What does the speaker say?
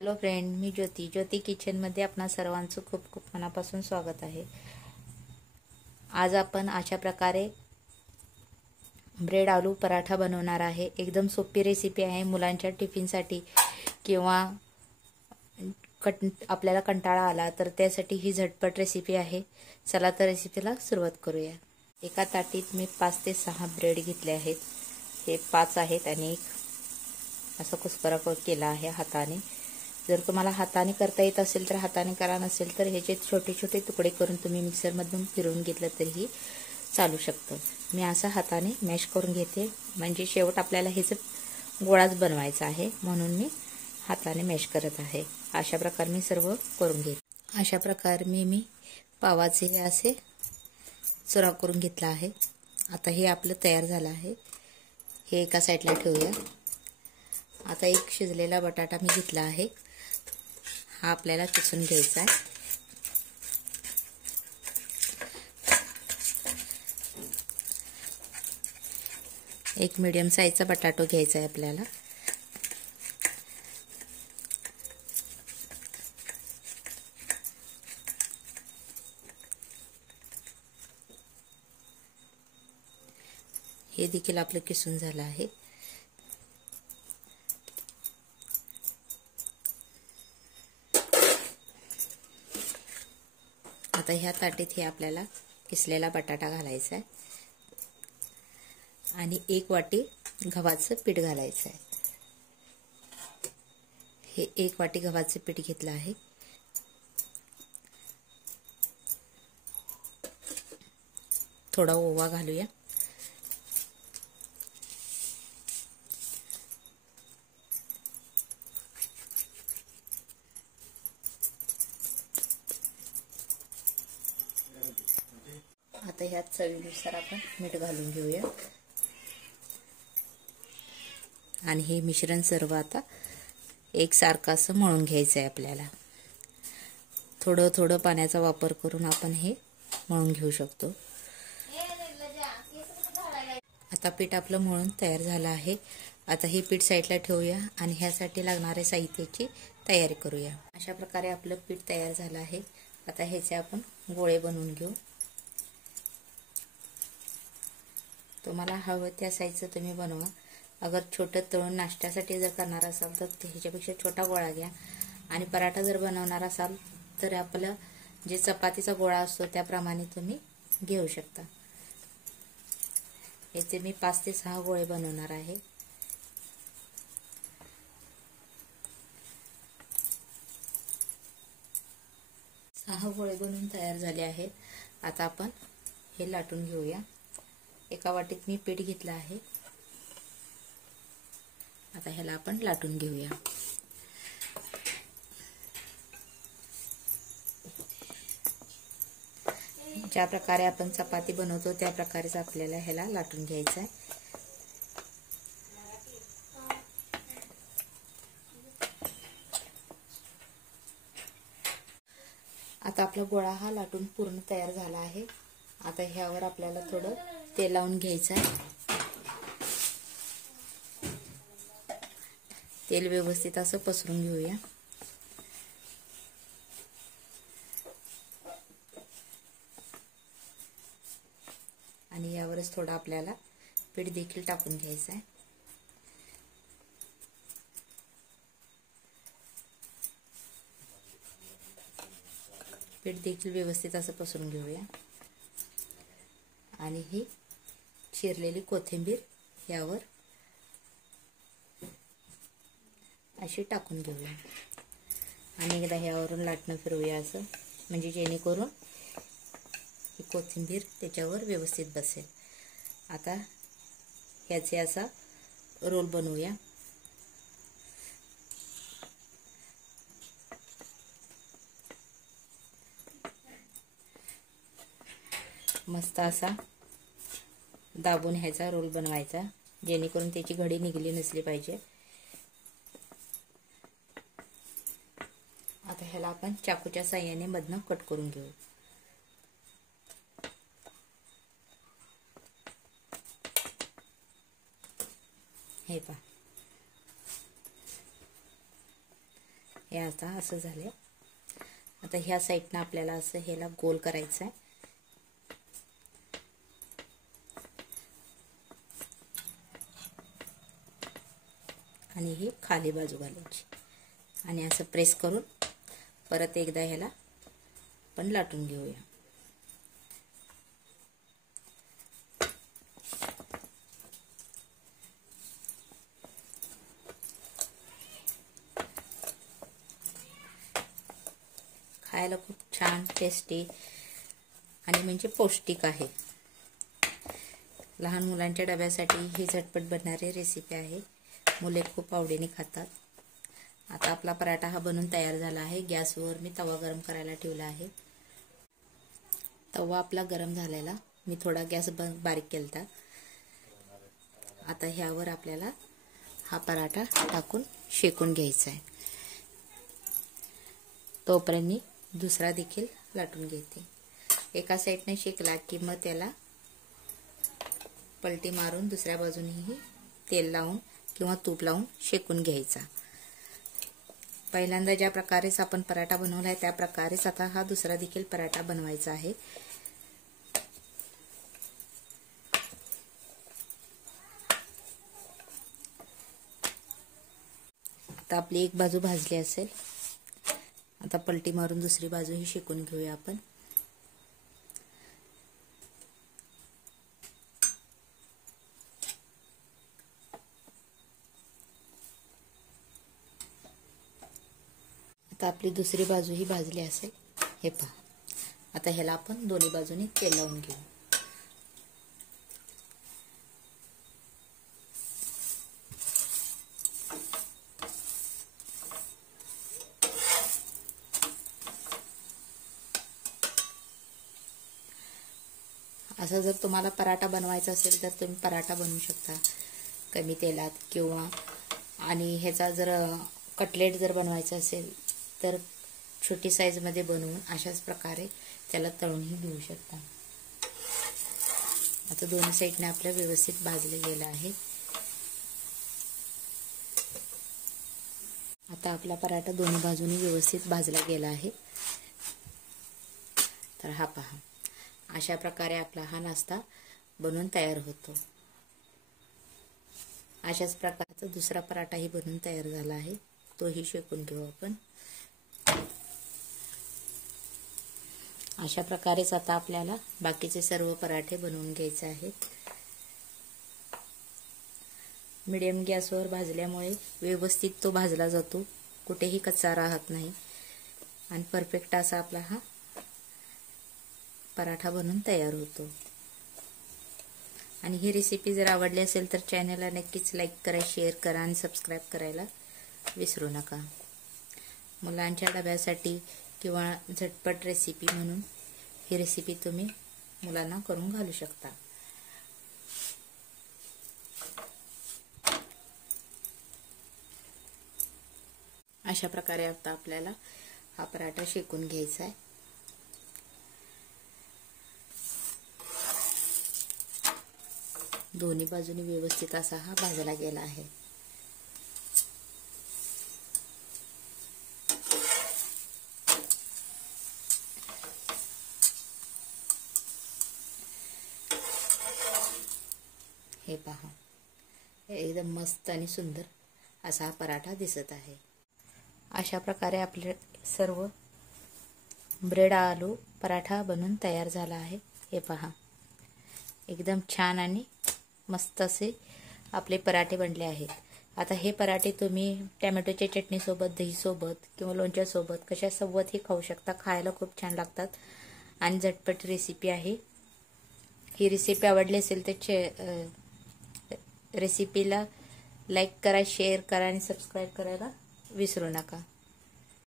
Hello friend, मी ज्योती किचनमध्ये आपणा सर्वांचं खूप खूप मनापासून स्वागत आहे। आज आपण अशा प्रकारे ब्रेड आलू पराठा बनवणार आहे। एकदम सोपी रेसिपी आहे मुलांच्या टिफिनसाठी किंवा आपल्याला कंटाळा आला तर त्यासाठी ही झटपट रेसिपी आहे। चला तर रेसिपीला सुरुवात करूया। एका ताटीत मी 5 ते 6 ब्रेड घेतले आहेत। हे 5 आहेत आणि एक असा कुस्करा केला आहे हाताने। जर तुम्हाला हाताने करता येत असेल तर हाताने करा, नसेल तर ह्याचे छोटे छोटे तुकडे करून तुम्ही मिक्सरमधून फिरवून घेतलं तरीही चालू शकतं। मी असा हाताने मॅश करून घेते, म्हणजे शेवट आपल्याला ह्याचा गोळाच बनवायचा आहे, म्हणून मी हाताने मॅश करत आहे। अशा प्रकारे मी सर्व करून घेते। अशा प्रकारे मी पावाचे असे चुरा करून घेतला आहे। आता हे आपलं तयार झालं आहे। हे एका साईडला ठेवूया। आता एक शिजलेला बटाटा मी घेतला आहे, हा आपल्याला किसून घ्यायचा आहे। एक मीडियम साईजचा बटाटो घ्यायचा आहे आपल्याला। हे देखील आपलं किसून झालं आहे। आता ह्या ताटीत हे आपल्याला किसलेला बटाटा घालायचा आहे आणि 1 वाटी गव्हाचं पीठ घालायचं आहे। हे 1 वाटी गव्हाचं पीठ घेतलं आहे। थोडा ओवा घालूया। आता ह्यात चवीनुसार आपण मीठ घालून घेऊया आणि हे मिश्रण सर्व आता एकसारखं असं मळून घ्यायचं आहे आपल्याला। थोडं थोडं पाण्याचा वापर करून आपण हे मळून घेऊ शकतो। आता पीठ आपलं मळून तयार झालं आहे। आता हे पीठ साईडला ठेवूया आणि ह्यासाठी लागणारे साहित्याची तयारी करूया। अशा प्रकारे आपलं पीठ तयार झालं आहे। आता ह्याचे आपण गोळे बनवून घेऊ। तुम्हाला हवं त्या साईजचं तुम्ही बनवा। अगर छोटं तळून नाश्त्यासाठी जर करणार असाल तर ह्याच्यापेक्षा छोटा गोळा घ्या, आणि पराठा जर बनवणार असाल तर आपलं जे चपातीचा गोळा असतो त्याप्रमाणे तुम्ही घेऊ शकता। याचे मी 5 ते 6 गोळे बनवणार आहे। सहा गोळे बनवून तयार झाले आहेत। आता आपण हे लाटून घेऊया। एका वाटीत मी पीठ घेतलं आहे। आता ह्याला आपण लाटून घेऊया। ज्या प्रकारे आपण चपाती बनवतो त्या प्रकारेच आपल्याला ह्याला लाटून घ्यायचं आहे। आता आपला गोळा हा लाटून पूर्ण तयार झाला आहे। आता ह्यावर आपल्याला थोडं तेल लावून घ्यायचं आहे। तेल व्यवस्थित असं पसरून घेऊया। आणि यावरच थोडं आपल्याला पीठ देखील टाकून घ्यायचं आहे। पीठ देखील व्यवस्थित असं पसरून घेऊया आणि ही चिरलेली कोथिंबीर यावर अशी टाकून घेऊया आणि एकदा ह्यावरून लाटणं फिरवूया असं, म्हणजे जेणेकरून ही कोथिंबीर त्याच्यावर व्यवस्थित बसेल। आता ह्याचे असा रोल बनवूया। मस्त असा दाबून ह्याचा रोल बनवायचा, जेणेकरून त्याची घडी निघली नसली पाहिजे। आता ह्याला आपण चाकूच्या साहाय्याने मधनं कट करून घेऊ। हे पहा, हे आता असं झालं. आता ह्या साईडनं आपल्याला असं ह्याला गोल करायचं आहे. आणि ही खाली बाजू घालायची आणि असं प्रेस करून परत एकदा ह्याला आपण लाटून घेऊया. खायला खूप छान टेस्टी आणि म्हणजे पौष्टिक आहे. लहान मुलांच्या डब्यासाठी ही झटपट बनणारी रेसिपी आहे. मुले खूप आवडीने खातात. आता आपला पराठा हा बनून तयार झाला आहे. गॅसवर मी तवा गरम करायला ठेवला आहे. तवा आपला गरम झालेला, मी थोडा गॅस बारीक केलता. आता ह्यावर आपल्याला हा पराठा टाकून शेकून घ्यायचा आहे. तोपर्यंत मी दुसरा देखील लाटून घेते. एका साईडने शेकला की मग त्याला पलटी मारून दुसऱ्या बाजूनेही तेल लावून किंवा तूप लावून शेकून घ्यायचा. पहिल्यांदा ज्या प्रकारेच आपण पराठा बनवला आहे त्या प्रकारेच आता हा दुसरा देखील पराठा बनवायचा आहे. आता आपली एक बाजू भाजली असेल. आता पलटी मारून दुसरी बाजूही शेकून घेऊया आपण. आता आपली दुसरी बाजूही भाजली असेल. हे पहा. आता ह्याला आपण दोन्ही बाजूने तेल लावून घेऊ. असं जर तुम्हाला पराठा बनवायचा असेल तर तुम्ही पराठा बनवू शकता कमी तेलात, किंवा आणि ह्याचा जर कटलेट जर बनवायचा असेल तर छोटी साईजमध्ये बनवून अशाच प्रकारे त्याला तळूनही घेऊ शकता. आता दोन्ही साईडने आपलं व्यवस्थित भाजलं गेलं आहे. आता आपला पराठा दोन्ही बाजूनी व्यवस्थित भाजला गेला आहे. तर हा पहा, अशा प्रकारे आपला हा नाश्ता बनून तयार होतो. अशाच प्रकारचा दुसरा पराठाही बनून तयार झाला आहे. तोही शेकून घेऊ आपण. अशा प्रकारेच आता आपल्याला बाकीचे सर्व पराठे बनवून घ्यायचे आहेत. मीडियम गॅसवर भाजल्यामुळे व्यवस्थित तो भाजला जातो, कुठेही कच्चा राहत नाही आणि परफेक्ट असा आपला हा पराठा बनून तयार होतो. आणि ही रेसिपी जर आवडली असेल तर चॅनलला नक्कीच लाईक करा, शेअर करा आणि सबस्क्राईब करायला विसरू नका. मुलांच्या डब्यासाठी किंवा झटपट रेसिपी म्हणून ही रेसिपी तुम्ही मुलांना करून घालू शकता. अशा प्रकारे आता आपल्याला हा पराठा शेकून घ्यायचा आहे. दोन्ही बाजूनी व्यवस्थित असा हा भाजला गेला आहे. हे पहा, एकदम मस्त आणि सुंदर असा हा पराठा दिसत आहे. अशा प्रकारे आपले सर्व ब्रेड आलू पराठा बनून तयार झाला आहे. हे पहा, एकदम छान आणि मस्त असे आपले पराठे बनले आहेत. आता हे पराठे तुम्ही टोमॅटोच्या चटणीसोबत, दहीसोबत किंवा लोणच्यासोबत कशासोबतही खाऊ शकता. खायला खूप छान लागतात आणि झटपट रेसिपी आहे. ही रेसिपी आवडली असेल तर रेसिपीला लाईक करा, शेअर करा आणि सबस्क्राईब करायला विसरू नका.